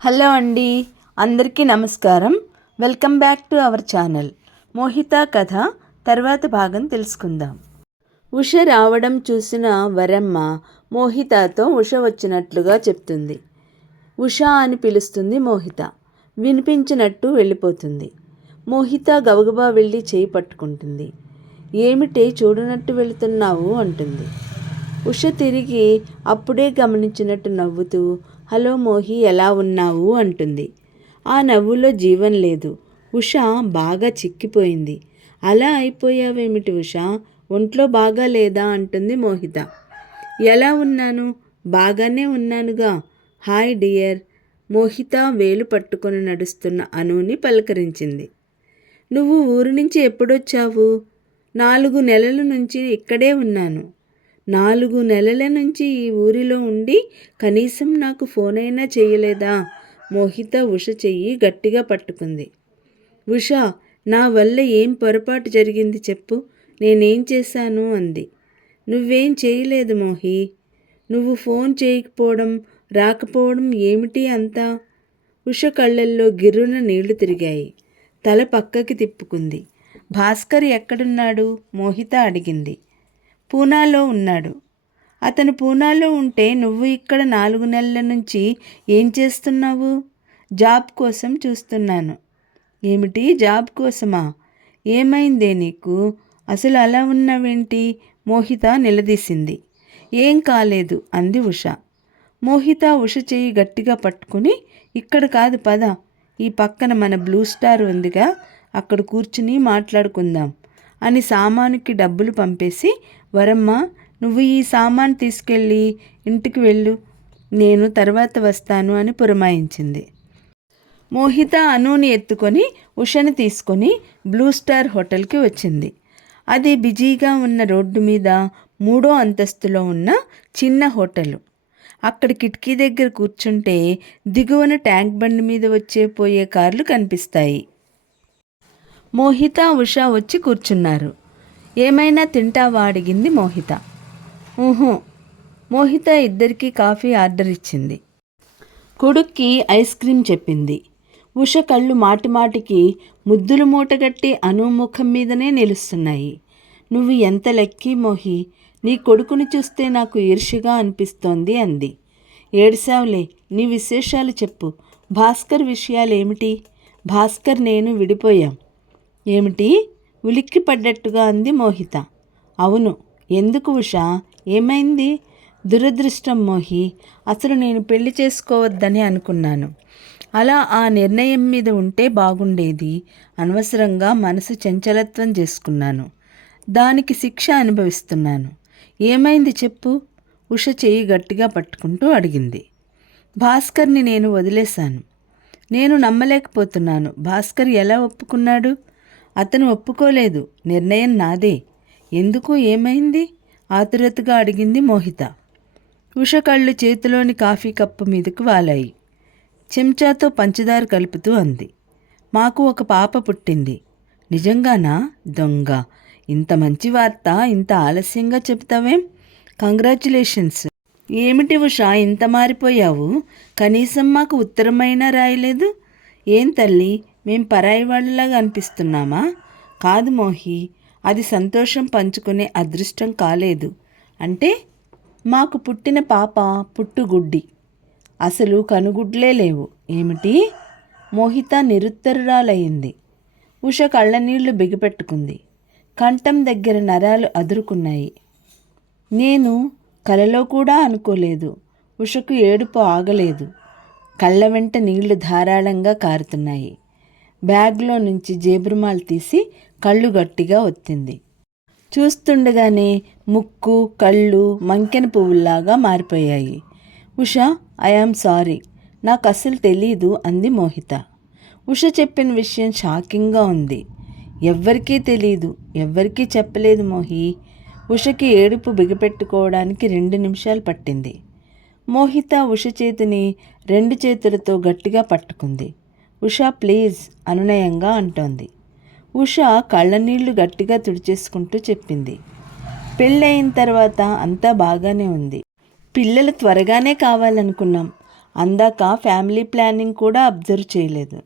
Hello అండి అందరికీ నమస్కారం. Welcome back to our channel. Mohita కథ తర్వాత భాగం తెలుసుకుందాం. ఉష రావడం చూసిన వరమ్మ మోహితతో ఉష వచ్చినట్లుగా చెప్తుంది. ఉష అని పిలుస్తుంది మోహిత. వినిపించినట్టు వెళ్ళిపోతుంది. మోహిత గబగబా వెళ్ళి చేయి పట్టుకుంటుంది. ఏమిటే చూడనట్టు వెళుతున్నావు? అంటుంది. ఉష తిరిగి అప్పుడే గమనించినట్టు నవ్వుతూ హలో మోహి ఎలా ఉన్నావు? అంటుంది. ఆ నవ్వులో జీవం లేదు. ఉష బాగా చిక్కిపోయింది. అలా అయిపోయావేమిటి ఉష? ఒంట్లో బాగా లేదా? అంటుంది మోహిత. ఎలా ఉన్నాను? బాగానే ఉన్నానుగా. Hi dear. మోహిత వేలు పట్టుకొని నడుస్తున్న అనుని పలకరించింది. నువ్వు ఊరు నుంచి ఎప్పుడొచ్చావు? నాలుగు నెలల నుంచి ఇక్కడే ఉన్నాను. నాలుగు నెలల నుంచి ఈ ఊరిలో ఉండి కనీసం నాకు ఫోన్ అయినా చేయలేదా? మోహిత ఉష చెయ్యి గట్టిగా పట్టుకుంది. ఉష నా వల్ల ఏం పొరపాటు జరిగింది చెప్పు. నేనేం చేశాను? అంది. నువ్వేం చేయలేదు మోహి. నువ్వు ఫోన్ చేయకపోవడం రాకపోవడం ఏమిటి అంతా? ఉష కళ్ళల్లో గిర్రున నీళ్ళు తిరిగాయి. తల పక్కకి తిప్పుకుంది. భాస్కర్ ఎక్కడున్నాడు? మోహిత అడిగింది. పూనాలో ఉన్నాడు. అతను పూనాలో ఉంటే నువ్వు ఇక్కడ నాలుగు నెలల నుంచి ఏం చేస్తున్నావు? జాబ్ కోసం చూస్తున్నాను. ఏమిటి జాబ్ కోసమా? ఏమైందే నీకు? అసలు అలా ఉన్నావేంటి? మోహిత నిలదీసింది. ఏం కాలేదు అంది ఉష. మోహిత ఉష చెయ్యి గట్టిగా పట్టుకుని ఇక్కడ కాదు పద. ఈ పక్కన మన బ్లూ స్టార్ ఉందిగా అక్కడ కూర్చుని మాట్లాడుకుందాం అని సామానుకి డబ్బులు పంపేసి వరమ్మ నువ్వు ఈ సామాన్ తీసుకెళ్ళి ఇంటికి వెళ్ళు. నేను తర్వాత వస్తాను అని పురమాయించింది. మోహిత అనుని ఎత్తుకొని ఉషని తీసుకొని బ్లూ స్టార్ హోటల్కి వచ్చింది. అది బిజీగా ఉన్న రోడ్డు మీద మూడో అంతస్తులో ఉన్న చిన్న హోటలు. అక్కడ కిటికీ దగ్గర కూర్చుంటే దిగువన ట్యాంక్ బండి మీద వచ్చే పోయే కార్లు కనిపిస్తాయి. మోహిత ఉష వచ్చి కూర్చున్నారు. ఏమైనా తింటావా అడిగింది మోహిత. ఊహూ. మోహిత ఇద్దరికీ కాఫీ ఆర్డర్ ఇచ్చింది. కొడుక్కి ఐస్ క్రీం చెప్పింది. ఉష కళ్ళు మాటిమాటికి ముద్దులు మూటగట్టి అనుముఖం మీదనే నిలుస్తున్నాయి. నువ్వు ఎంత లెక్కి మోహి నీ కొడుకుని చూస్తే నాకు ఈర్ష్యగా అనిపిస్తోంది అంది. ఏడ్సావులే నీ విశేషాలు చెప్పు. భాస్కర్ విషయాలేమిటి? భాస్కర్ నేను విడిపోయాం. ఏమిటి? ఉలిక్కి పడ్డట్టుగా అంది మోహిత. అవును ఎందుకు ఉషా? ఏమైంది? దురదృష్టం మోహి అసలు నేను పెళ్ళి చేసుకోవద్దని అనుకున్నాను. అలా ఆ నిర్ణయం మీద ఉంటే బాగుండేది. అనవసరంగా మనసు చంచలత్వం చేసుకున్నాను. దానికి శిక్ష అనుభవిస్తున్నాను. ఏమైంది చెప్పు? ఉష చెయ్యి గట్టిగా పట్టుకుంటూ అడిగింది. భాస్కర్ని నేను వదిలేశాను. నేను నమ్మలేకపోతున్నాను. భాస్కర్ ఎలా ఒప్పుకున్నాడు? అతను ఒప్పుకోలేదు. నిర్ణయం నాదే. ఎందుకు ఏమైంది? ఆతురతగా అడిగింది మోహిత. ఉష కళ్ళు చేతిలోని కాఫీ కప్పు మీదకు వాలాయి. చెంచాతో పంచదార కలుపుతూ అంది. మాకు ఒక పాప పుట్టింది. నిజంగానా? దొంగ. ఇంత మంచి వార్త ఇంత ఆలస్యంగా చెప్తావేం కంగ్రాచులేషన్స్. ఏమిటి ఉష ఇంత మారిపోయావు? కనీసం మాకు ఉత్తరమైనా రాయలేదు? ఏం తల్లి? మేం పరాయి వాళ్ళలాగా అనిపిస్తున్నామా? కాదు మోహి అది సంతోషం పంచుకునే అదృష్టం కాలేదు. అంటే మాకు పుట్టిన పాప పుట్టుగుడ్డి. అసలు కనుగుడ్లే లేవు. ఏమిటి? మోహిత నిరుత్తరురాలయ్యింది ఉష కళ్ళనీళ్ళు బిగిపెట్టుకుంది. కంఠం దగ్గర నరాలు అదురుకున్నాయి. నేను కలలో కూడా అనుకోలేదు. ఉషకు ఏడుపు ఆగలేదు. కళ్ళ వెంట నీళ్ళు ధారాళంగా కారుతున్నాయి. బ్యాగ్లో నుంచి జేబురుమాలు తీసి కళ్ళు గట్టిగా ఒత్తింది. చూస్తుండగానే ముక్కు కళ్ళు మంకెన పువ్వుల్లాగా మారిపోయాయి. ఉష ఐఆమ్ సారీ నాకు అసలు తెలీదు అంది మోహిత. ఉష చెప్పిన విషయం షాకింగ్గా ఉంది. ఎవ్వరికీ తెలీదు ఎవ్వరికీ చెప్పలేదు మోహి. ఉషకి ఏడుపు బిగపెట్టుకోవడానికి రెండు నిమిషాలు పట్టింది. మోహిత ఉష చేతిని రెండు చేతులతో గట్టిగా పట్టుకుంది. ఉషా ప్లీజ్ అనునయంగా అంటోంది. ఉష కళ్ళనీళ్ళు గట్టిగా తుడిచేసుకుంటూ చెప్పింది. పెళ్ళయిన తర్వాత అంతా బాగానే ఉంది. పిల్లలు త్వరగానే కావాలనుకున్నాం. అందాక ఫ్యామిలీ ప్లానింగ్ కూడా అబ్జర్వ్ చేయలేదు.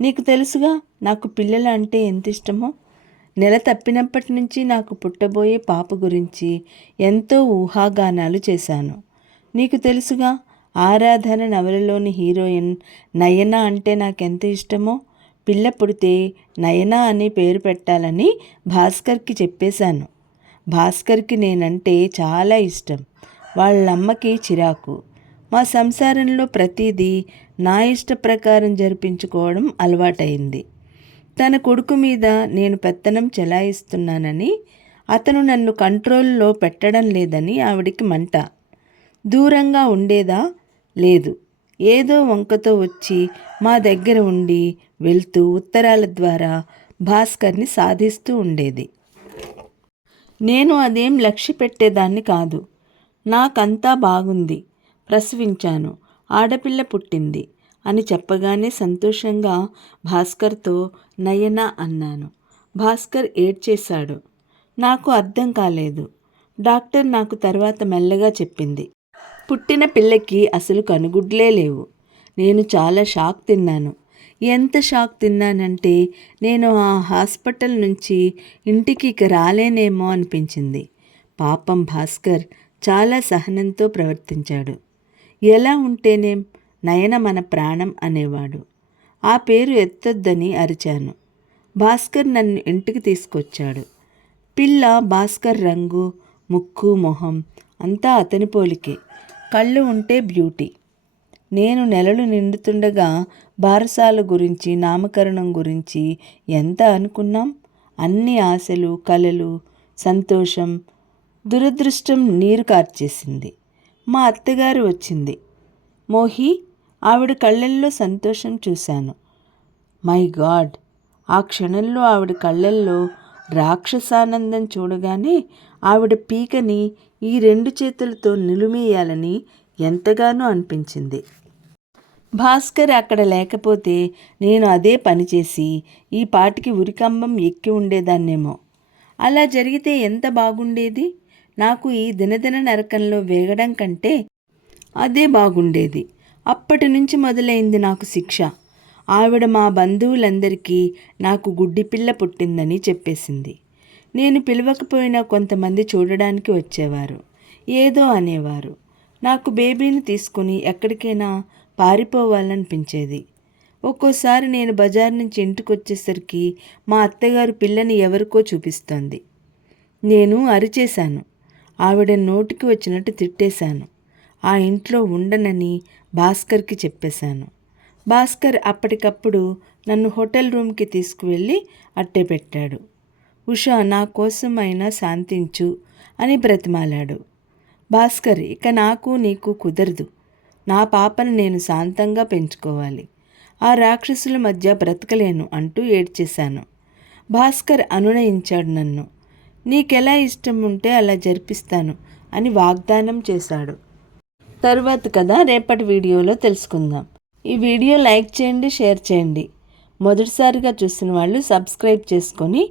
నీకు తెలుసుగా నాకు పిల్లలు అంటే ఎంత ఇష్టమో? నెల తప్పినప్పటి నుంచి నాకు పుట్టబోయే పాప గురించి ఎంతో ఊహాగానాలు చేశాను. నీకు తెలుసుగా ఆరాధన నవలలోని హీరోయిన్ నయన అంటే నాకెంత ఇష్టమో పిల్ల పుడితే నయన అని పేరు పెట్టాలని భాస్కర్కి చెప్పేశాను. భాస్కర్కి నేనంటే చాలా ఇష్టం. వాళ్ళమ్మకి చిరాకు. మా సంసారంలో ప్రతిదీ నా ఇష్ట ప్రకారం జరిపించుకోవడం అలవాటైంది తన కొడుకు మీద నేను పెత్తనం చెలాయిస్తున్నానని అతను నన్ను కంట్రోల్లో పెట్టడం లేదని ఆవిడికి మంట. దూరంగా ఉండేదా? లేదు. ఏదో వంకతో వచ్చి మా దగ్గర ఉండి వెళ్తూ ఉత్తరాల ద్వారా భాస్కర్ని సాధిస్తూ ఉండేది. నేను అదేం లక్ష్య పెట్టేదాన్ని కాదు. నాకంతా బాగుంది. ప్రసవించాను. ఆడపిల్ల పుట్టింది అని చెప్పగానే సంతోషంగా భాస్కర్తో నయన అన్నాను. భాస్కర్ ఏడ్చేశాడు. నాకు అర్థం కాలేదు. డాక్టర్ నాకు తర్వాత మెల్లగా చెప్పింది. పుట్టిన పిల్లకి అసలు కనుగుడ్లే లేవు. నేను చాలా షాక్ తిన్నాను. ఎంత షాక్ తిన్నానంటే నేను ఆ హాస్పిటల్ నుంచి ఇంటికి ఇక రాలేనేమో అనిపించింది. పాపం భాస్కర్ చాలా సహనంతో ప్రవర్తించాడు. ఎలా ఉంటేనేం నయన మన ప్రాణం అనేవాడు. ఆ పేరు ఎత్తొద్దని అరిచాను. భాస్కర్ నన్ను ఇంటికి తీసుకొచ్చాడు. పిల్ల భాస్కర్ రంగు ముక్కు మొహం అంతా అతని పోలికే. కళ్ళు ఉంటే బ్యూటీ. నేను నెలలు నిండుతుండగా బారసాల గురించి నామకరణం గురించి ఎంత అనుకున్నాం? అన్ని ఆశలు కలలు సంతోషం దురదృష్టం నీరు కార్చేసింది. మా అత్తగారు వచ్చింది. మోహి ఆవిడ కళ్ళల్లో సంతోషం చూశాను. My god! ఆ క్షణంలో ఆవిడ కళ్ళల్లో రాక్షసానందం చూడగానే ఆవిడ పీకని ఈ రెండు చేతులతో నిలుమేయాలని ఎంతగానో అనిపించింది. భాస్కర్ అక్కడ లేకపోతే నేను అదే పనిచేసి ఈ పాటికి ఉరికంబం ఎక్కి ఉండేదాన్నేమో. అలా జరిగితే ఎంత బాగుండేది? నాకు ఈ దినదిన నరకంలో వేగడం కంటే అదే బాగుండేది. అప్పటి నుంచి మొదలైంది నాకు శిక్ష. ఆవిడ మా బంధువులందరికీ నాకు గుడ్డిపిల్ల పుట్టిందని చెప్పేసింది. నేను పిలవకపోయినా కొంతమంది చూడడానికి వచ్చేవారు. ఏదో అనేవారు. నాకు బేబీని తీసుకుని ఎక్కడికైనా పారిపోవాలనిపించేది. ఒక్కోసారి నేను బజార్ నుంచి ఇంటికి వచ్చేసరికి మా అత్తగారు పిల్లని ఎవరికో చూపిస్తోంది. నేను అరిచేశాను. ఆవిడ నోటికి వచ్చినట్టు తిట్టేశాను. ఆ ఇంట్లో ఉండనని భాస్కర్కి చెప్పేశాను. భాస్కర్ అప్పటికప్పుడు నన్ను హోటల్ రూమ్కి తీసుకువెళ్ళి అట్టే పెట్టాడు. ఉషా నా కోసమైనా అయినా శాంతించు అని బ్రతిమాలాడు. భాస్కర్ ఇక నాకు నీకు కుదరదు. నా పాపను నేను శాంతంగా పెంచుకోవాలి. ఆ రాక్షసుల మధ్య బ్రతకలేను అంటూ ఏడ్చేశాను. భాస్కర్ అనునయించాడు నన్ను. నీకెలా ఇష్టం ఉంటే అలా జరిపిస్తాను అని వాగ్దానం చేశాడు. తరువాత కదా రేపటి వీడియోలో తెలుసుకుందాం. ఈ వీడియో లైక్ చేయండి షేర్ చేయండి. మొదటిసారిగా చూసిన వాళ్ళు సబ్స్క్రైబ్ చేసుకొని